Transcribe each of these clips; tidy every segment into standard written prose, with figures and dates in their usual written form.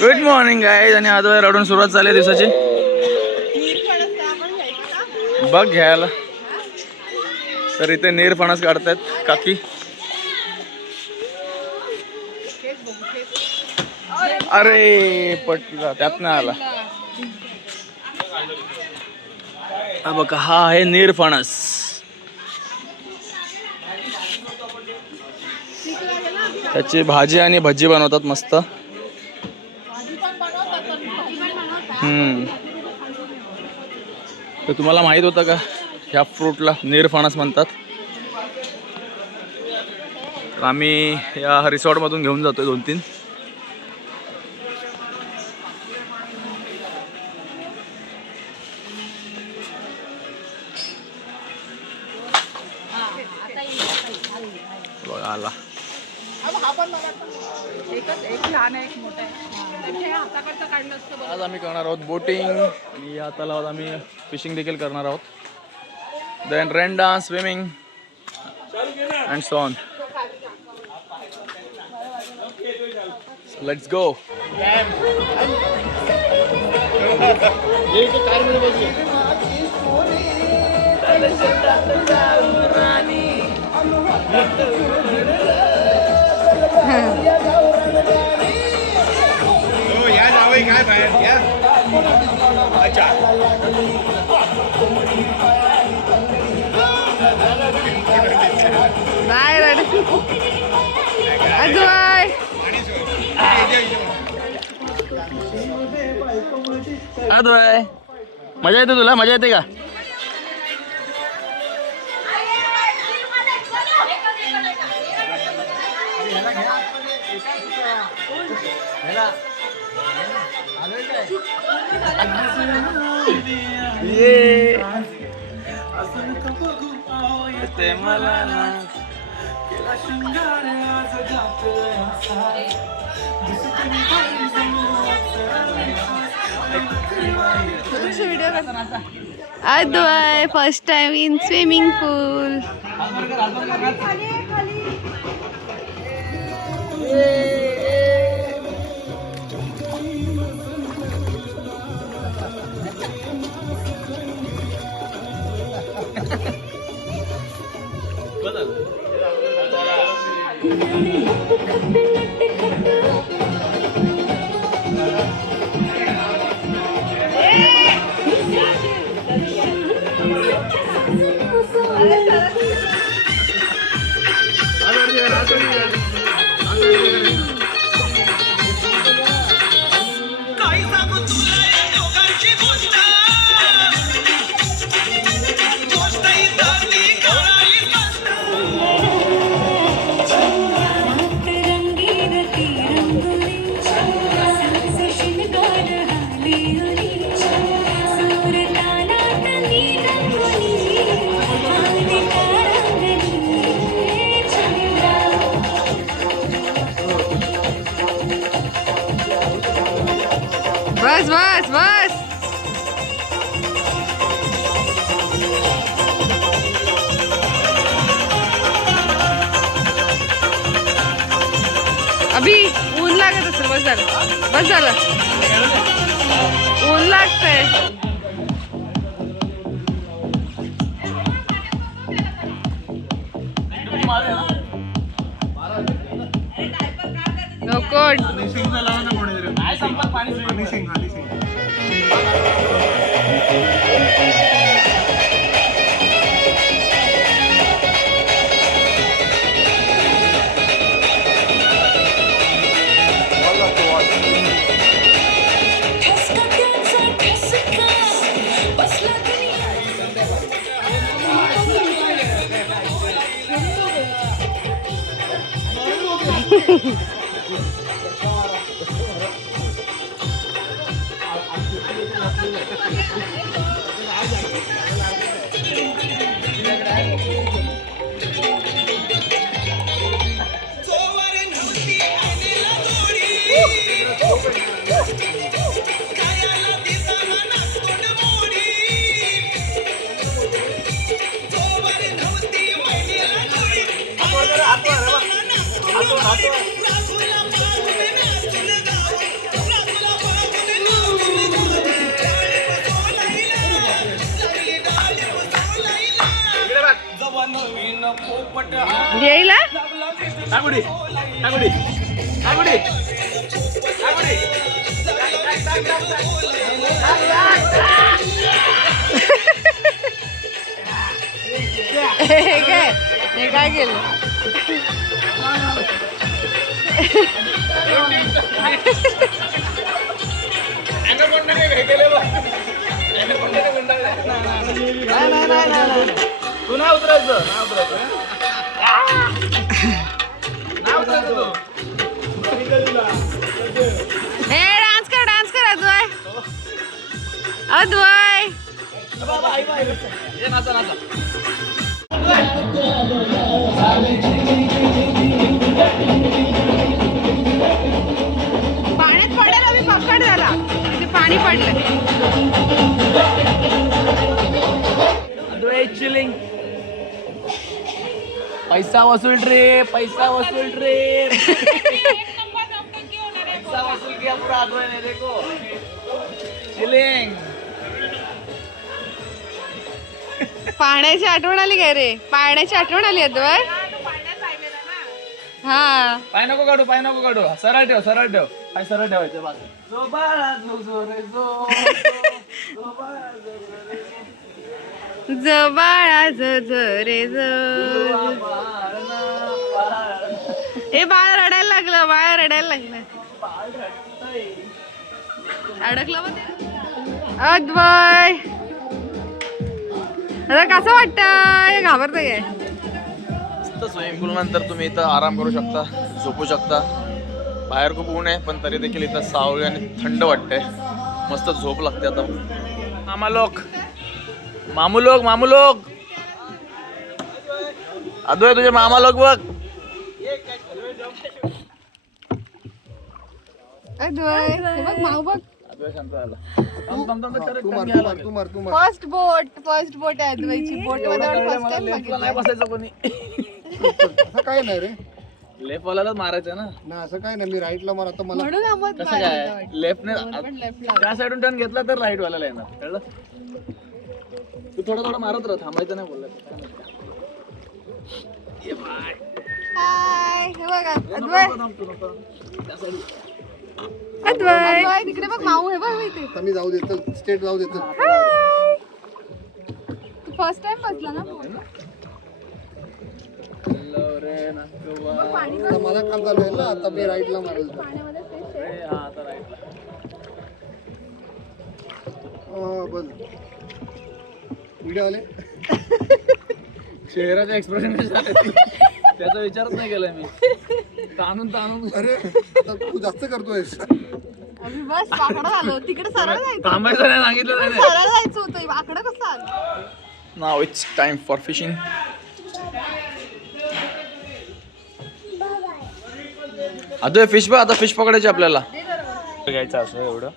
Good morning guys. आणि आज रडून सुरुवात झाली दिवसाची. बघ घ्यायला तर इथे नीर फणस काढतायत काकी. अरे पटला त्यात नाही आला. हा बघा, हा आहे नीर फणस. त्याची भाजी आणि भजी बनवतात मस्त. तर तुम्हाला माहित होतं का ह्या फ्रूटला नीर फणस म्हणतात? तर आम्ही या रिसॉर्ट मधून घेऊन जातोय 2-3. आला आज आम्ही करणार आहोत बोटिंग आणि या तलावात आम्ही फिशिंग देखील करणार आहोत. Then rain dance, swimming and so on. Let's go. काय बाहेर घ्या. अच्छा नाही रड अजून अद्वय, मजा येते तुला? मजा येते का? अद्वय फर्स्ट टाइम इन स्विमिंग पूल. बस बस बस. अभी ऊन लागत असेल. बस झालं, बस झालं. ऊन लागतंय. नको बुडी काय बुडी काय बुडी काय बुडी हे काय केलं तू ना उतरायचं हे डान्स कर अद्वय अद्वय नाचा नाचा पाण्यात पडेल आम्ही पकड झाला तिथे पाणी पडलं अद्वय चिलिंग पैसा वसूल ट्रिप पैसा वसूल किया पूरा अद्वय ने देखो चिलिंग पाण्याची आठवण आली काय रे पाण्याची आठवण आली अद्वय हा पाय नको काढू सरळ ठेव पाय सरळ ठेवायचं बस जो बाळा जो रे जो बाळा ज बाळा ज रे ज ए बाळ रडायला लागलं अडकलं मग ते. अद्वय आता कसं वाटतंय घाबरतंय काय मस्त स्विमिंग पूल नंतर तुम्ही इथं आराम करू शकता झोपू शकता बाहेर खूप ऊन आहे पण तरी देखील इथं सावली आणि थंड वाटतंय मस्त झोप लागते आता मामू लोक अद्वय तुझे मामा लोक बघ अद्वय हे बघ माऊ बघ अद्वय शांत झाला फर्स्ट बोट आहे अद्वयची बोट मध्ये फर्स्ट टाइम नाही बसायचं कोणी असं काय नाही रे लेफ्ट मारायचं ना ना असं काय नाही मी राईटला मार आता मला म्हणून आम्हाला कसं काय लेफ्टने लेफ्ट त्या साईडून टर्न घेतला तर राईट वाला येणार कळलं तू थोडं मारत राह थांबायचं नाही बोलला हाय हे बघा अद्वय तिकडे बघ माऊ हे बघ इथे आता मी जाऊ दे चल स्टेट जाऊ दे चल फर्स्ट टाइम बसला ना आता मला काम चालू आहे ना आता मी राईटला मारेल बस व्हिडिओ आले चेहऱ्याचं एक्सप्रेशन त्याचा विचारच नाही केलाय मी ताणून अरे आता तू जास्त करतोयस आम्ही बस वाकडं आलो तिकडे सरळ जायचं थांबायचं नाही सांगितलं नाही सरळ जायचं होतं वाकडं कसं आलं नाव it's time for fishing Advay fish बघ आता फिश पकडायची आपल्याला घ्यायचं असं एवढं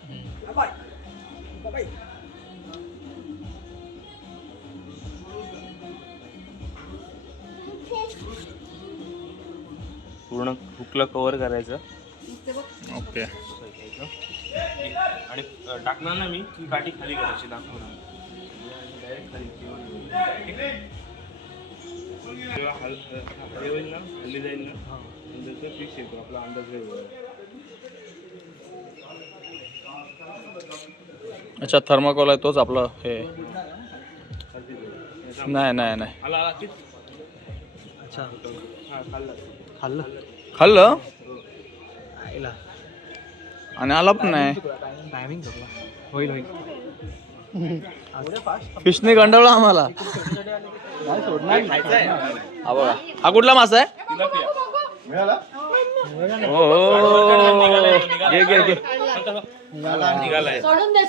पूर्ण हुकला कव्हर करायचं ओके आणि टाकणार ना मी ती काठी खाली करायची दाखवून डायरेक्ट खाली जेव्हा हे होईल ना हल्ली जाईल ना जसं फिक्स येतो आपला अंदाज वेगळा अच्छा थर्माकोल आहे तोच आपलं हे नाही आला आला तीच अच्छा हां खाल्लं आणि आला पण नाही होईल फिशने गंडवला आम्हाला हा बघा हा कुठला मासा आहे घे निघालाय सोडून दे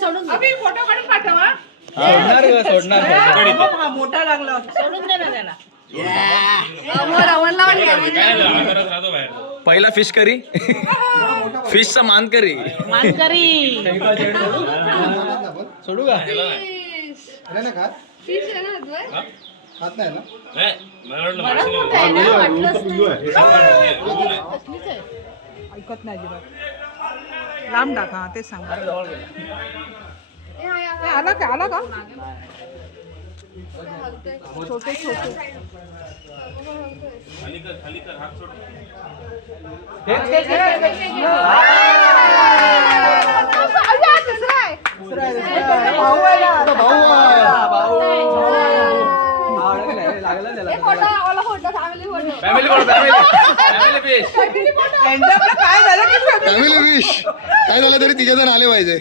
फोटो काढून पाठवा सोडणार मोठा लागला सोडून दे ना त्याला रवणला राहतो बाहेर पहिला फिश करी फिशचा मान करी सोडू का अरे ना खात फिश आहे ना अद्वय खात नाही ना नाही मला वाटलं ऐकत नाही अजिबात लांब टाक हा तेच सांग आला का छोटे छोटे खाली कर हात सोड. भाऊ फॅमिली फिश. काय झालं की फॅमिली विश काय झालं तरी तिघे जण आले पाहिजे.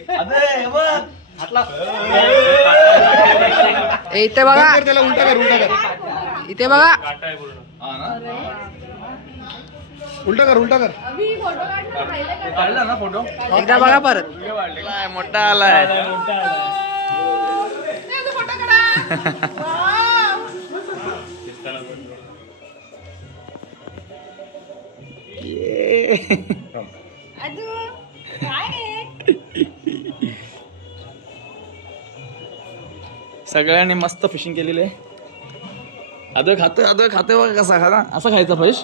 इथे बघा, कर त्याला उलटा कर. इथे बघा. काटा आहे पूर्ण. हा ना, उलटा कर. काढला ना फोटो. एकदा बघा परत. मोठा आलाय. दिसताना पण. सगळ्यांनी मस्त फिशिंग केलेली आहे. आदळ खाते बघा कसा खा. असं खायचा फिश.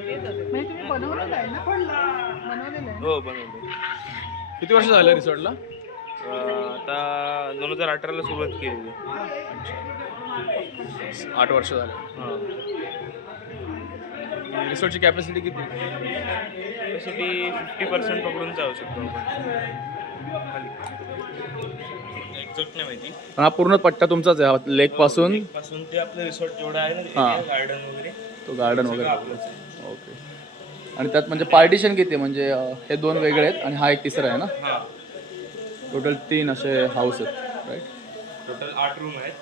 म्हणजे तुम्ही बनवलेलं आहे ना, बनवलेलं आहे. हो बनवलं. किती वर्ष झालं रिसॉर्टला? आता 2018ला सुरुवात केली. 8 वर्ष झाले. रिसॉर्टची कॅपॅसिटी किती? कॅपॅसिटी 50% पकडून जाऊ शकतो आपण. एक्झॅक्ट नाही माहिती. हा पूर्ण पट्टा तुमचाच आहे लेक पासून पासून ते आपलं रिसॉर्ट जेवढा आहे हा. ना, गार्डन वगैरे तो गार्डन सगळं वगैरे. आपलंच आहे. ओके. आणि त्यात म्हणजे पार्टिशन किती आहे? म्हणजे हे 2 वेगळे आहेत आणि हा एक तिसरा आहे ना. हा टोटल 3 असे हाऊस आहेत राईट. टोटल 8 रूम आहेत.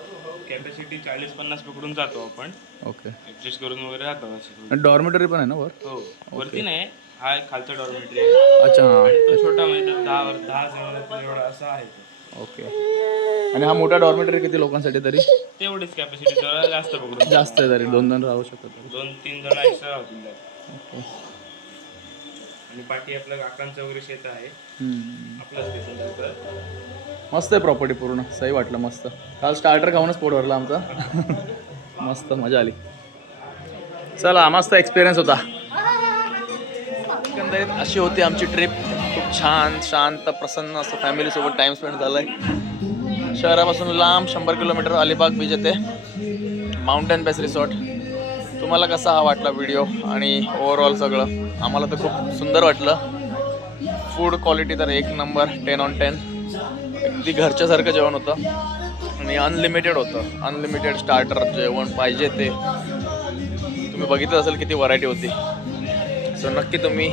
कॅपॅसिटी 40-50 पकडून जातो आपण. ओके. ऍडजस्ट करून वगैरे राहतो असे. आणि डॉर्मेटरी पण आहे ना वर? हो वरती नाही, हा एक खालचा डॉर्मेटरी आहे. अच्छा हां. तो छोटा म्हणजे 10 जण एवढा असा आहे तो. ओके. आणि हा मोठा डॉर्मेटरी किती लोकांसाठी तरी? तेवढीच कॅपॅसिटी जरा जास्त पकडून जास्त आहे तरी 2 जण राहू शकतात तरी. 2-3 जण एक्स्ट्रा राहतील त्यात. ओके. आणि पाठी आपलं काकांचं वगैरे शेत आहे. हम्म. आपलंच शेत. मस्त आहे प्रॉपर्टी पूर्ण. सही वाटलं मस्त. काल स्टार्टर खाऊनच पोट भरला आमचा. मस्त मजा आली. चला मस्त एक्सपिरियन्स होता. एकंदरीत अशी होती आमची ट्रिप. खूप छान शांत प्रसन्न असं फॅमिलीसोबत टाईम स्पेंड झाला आहे. शहरापासून लांब 100 किलोमीटर अलिबाग बीच येते. Mountain base resort. तुम्हाला कसा हा वाटला व्हिडिओ आणि ओव्हरऑल सगळं? आम्हाला तर खूप सुंदर वाटलं. फूड क्वालिटी तर 1 नंबर, 10 on 10. अगदी घरच्यासारखं जेवण होतं आणि अनलिमिटेड होतं. अनलिमिटेड स्टार्टर जेवण पाहिजे ते. तुम्ही बघितलं असेल किती व्हरायटी होती. सो नक्की तुम्ही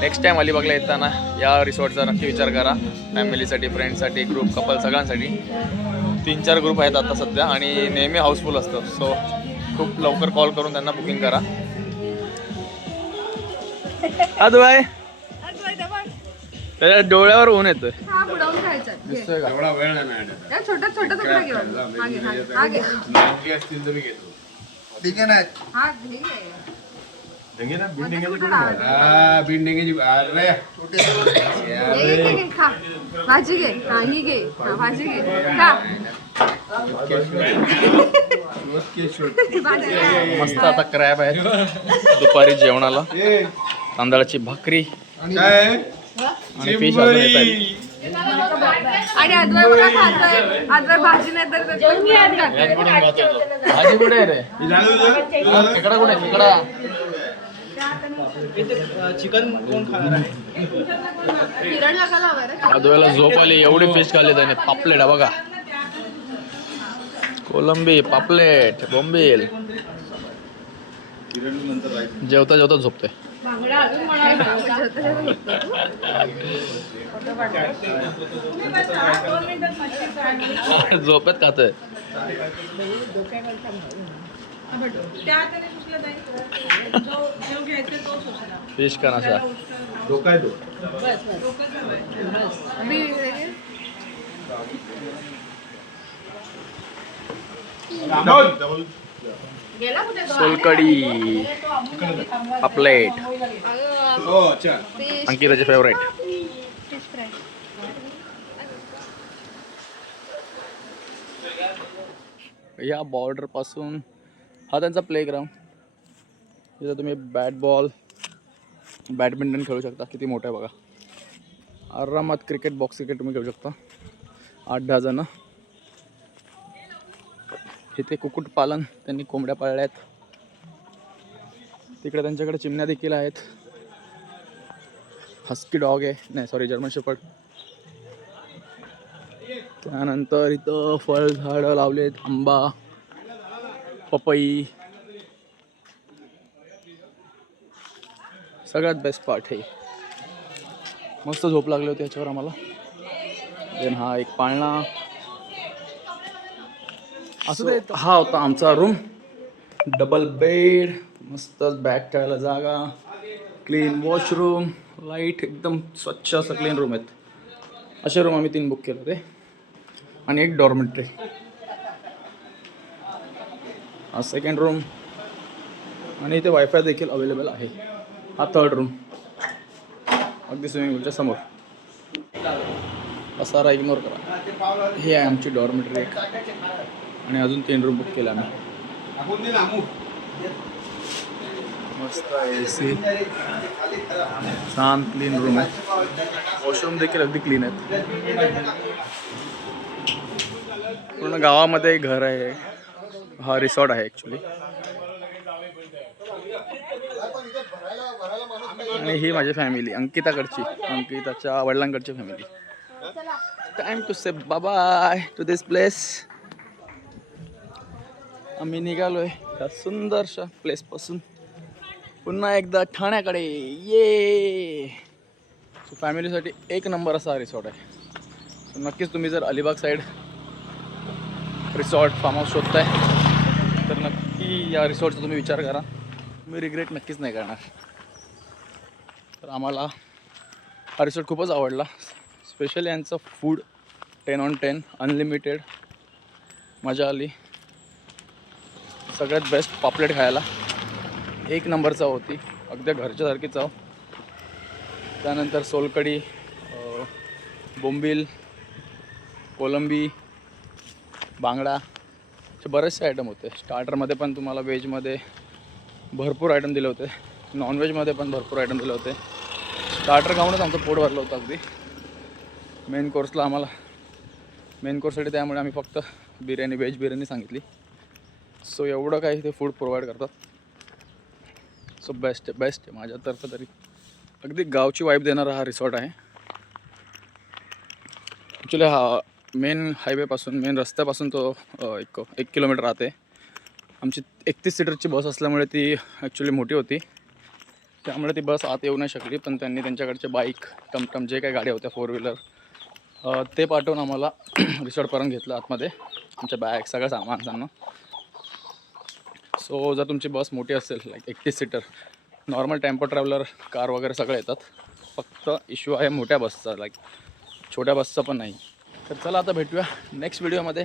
नेक्स्ट टाईम अलिबागला येताना या रिसॉर्टचा नक्की विचार करा. फॅमिलीसाठी, फ्रेंड्ससाठी, ग्रुप, कपल सगळ्यांसाठी. 3-4 ग्रुप आहेत आता सध्या आणि नेहमी हाऊसफुल असतं. सो खूप लवकर कॉल करून त्यांना बुकिंग करा. अद्वय त्याच्या डोळ्यावर ऊन येतोय. हा बुडवून खायचा. दिसतोय का? एवढा वेळ नाही या छोटा छोटा तुकडा घेऊ. हा घे, हा घे. असतील तरी घेतो. ठीक आहे ना. हा घे. मध्ये कुठं हा बिल्डिंगची अरे घे, खा. भाजी घे. हा ही घे. हा भाजी घे. खा. भाजी घे. मस्त आता क्रॅब आहेत दुपारी जेवणाला. तांदळाची भाकरी काय आणि फिश अजून येत आहेत. आणि अद्वय बघा खातोय. अद्वय भाजी नाही तर भाजी कुठे आहे रे? इकडं कुठे आहे? इकडं किरणला का लावा रे? अद्वैला झोप आली. एवढी फिश खाल्ली त्याने. पापलेट बघा. कोलंबी, पापलेट, बोंबील. जेवता जेवता झोपतोय. झोपेत खातोय. फिश का नशा. डोका आहे तो. सोलकडी, पापलेट. हो अच्छा. अंकिताचे फेवरेट. या बॉर्डर पासून हा त्यांचा प्लेग्राऊंड. इथं तुम्ही बॅडमिंटन खेळू शकता. किती मोठं आहे बघा. आरामात क्रिकेट, बॉक्स क्रिकेट तुम्ही खेळू शकता. 8-10 जण. इथे कुक्कुटपालन, त्यांनी कोंबड्या पाळल्या आहेत. तिकडे त्यांच्याकडे चिमण्या देखील आहेत. हस्की डॉग आहे, नाही सॉरी जर्मन शेपर्ड. त्यानंतर इथं फळ झाडं लावले आहेत, आंबा, पपई. सगळ्यात बेस्ट पार्ट आहे. मस्त झोप लागली होती याच्यावर आम्हाला. देन हा एक पाळणा. असं हा होता आमचा रूम. डबल बेड, मस्त बॅग ठेवायला जागा, क्लीन वॉशरूम, लाईट, एकदम स्वच्छ असं क्लीन रूम आहेत. असे रूम आम्ही 3 बुक केले होते. आणि एक डॉर्मेटरी. हा सेकंड रूम. आणि इथे वायफाय देखील अवेलेबल आहे. हा 3rd रूम, अगदी स्विमिंग पूलच्या समोर. पसारा इग्नोर करा. हे आहे आमची डॉर्मेटरी एक. आणि अजून 3 रूम बुक केले आम्ही. मस्त AC, छान क्लीन रूम आहे. वॉशरूम देखील अगदी क्लीन आहेत. पूर्ण गावामध्ये घर आहे. हा रिसॉर्ट आहे ॲक्च्युली. आणि ही माझी फॅमिली, अंकिताकडची, अंकिताच्या वडिलांकडची family. Time to say bye to this place. आम्ही निघालोय या सुंदरशा प्लेसपासून पुन्हा एकदा ठाण्याकडे. ये फॅमिलीसाठी एक नंबर असा रिसॉर्ट आहे. So, नक्कीच तुम्ही जर Alibag side resort farm house शोधताय तर नक्की या रिसॉर्टचा तुम्ही विचार करा. तुम्ही रिग्रेट नक्कीच नाही करणार. तर आम्हाला हा रिसॉर्ट खूपच आवडला. स्पेशली यांचं फूड 10 on 10, अनलिमिटेड. मजा आली. सगळ्यात बेस्ट पापलेट खायला, एक नंबर चव होती, अगदी घरच्यासारखी चव. त्यानंतर सोलकढी, बोंबील, कोलंबी, बांगडा, असे बरेचसे आयटम होते. स्टार्टरमध्ये पण तुम्हाला व्हेजमध्ये भरपूर आयटम दिले होते, नॉनव्हेजमध्ये पण भरपूर आयटम दिले होते. स्टार्टर खाऊनच आमचं पोट भरलं होतं अगदी. मेन कोर्ससाठी त्यामुळे आम्ही फक्त बिर्याणी, व्हेज बिर्याणी सांगितली. सो एवढं काही ते फूड प्रोव्हाइड करतात. सो बेस्ट आहे माझ्यातर्फे तरी. अगदी गावची वाईब देणारा हा रिसॉर्ट आहे. ॲक्च्युली हा मेन हायवेपासून, मेन रस्त्यापासून तो 1 किलोमीटर राहते. आमची 31 सीटरची बस असल्यामुळे ती ॲक्च्युली मोठी होती, त्यामुळे ती बस आत येऊ नाही शकली. पण त्यांनी त्यांच्याकडचे बाईक, टमटम, जे काही गाड्या होत्या 4 व्हीलर, ते पाठवून आम्हाला रिसॉर्टपर्यंत घेतलं आतमध्ये. आमच्या बॅग, सगळं सामान. सो जर तुमची बस मोठी असेल, like 31 seater, normal tempo traveller, car वगैरे सगळे येतात. फक्त इश्यू आहे मोठ्या बसचा, लाईक छोट्या बसचा पण नाही. तर चला आता भेटूया नेक्स्ट व्हिडिओमध्ये.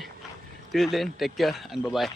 Till then take care and bye.